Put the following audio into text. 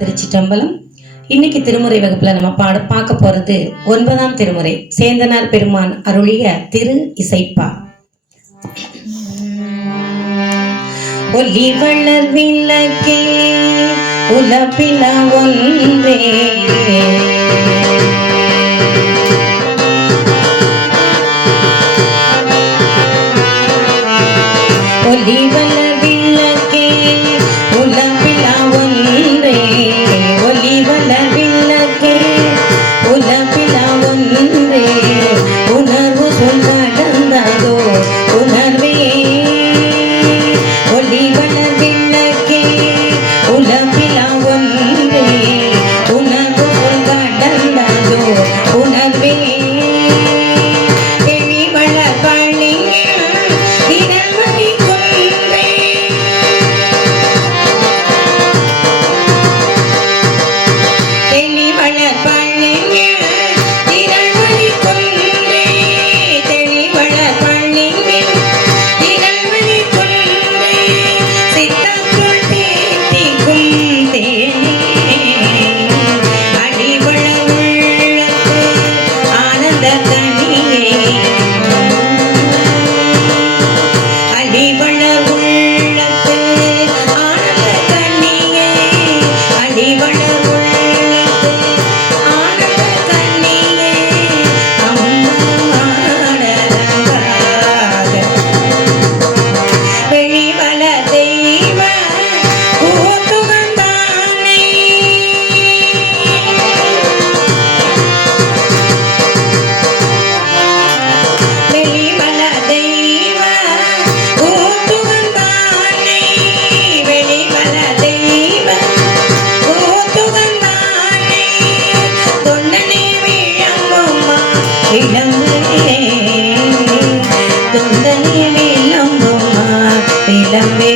திருச்சிற்றம்பலம். இன்னைக்கு திருமுறை வகுப்புல நம்ம பார்க்க போறது 9ஆம் திருமுறை, சேந்தனார் பெருமான் அருளிய திரு இசைப்பா. ஒலி வளர் விளக்கே உலப்பில ஒன்றே, ஒலி வளர் விளக்கே உலப்பில ஒன்றே, ஒலி வளர் விளக்கே உலப்பில ஒன்றே, உணர்வு சொல் கடந்ததோ உணர்வே. ஒலி வளர் விளக்கே உலப்பில ஒன்றே, உணர்வு சொல் கடந்ததோ உணர்வே. எழி வளர் பள்ளியில் திரள்மணி குன்றே, தெளி வளர் பள்ளியில் திரள்மணி குன்றே, தெளி வளர் பள்ளியில் திரள்மணி குன்றே, சித்தத்துள் தீர்த்திக்கும் தேனே, அடிவளர் உள்ளத்து ஆனந்த கனியே, அடிவளர் உள்ளத்து ஆனந்த கனியே, அடிவளர் உள்ளத்து ஆனந்த கனியே, அம்மாடரங்காக வெளிவள தெய்வ கூத்துகந்தானே, வெளிவள தெய்வ கூத்துகந்தானே, வெளிவள தெய்வ கூத்துகந்தானே, தொண்டனே விளங்குமா விளம்பே, தொண்டனே விளங்குமா விளம்பே.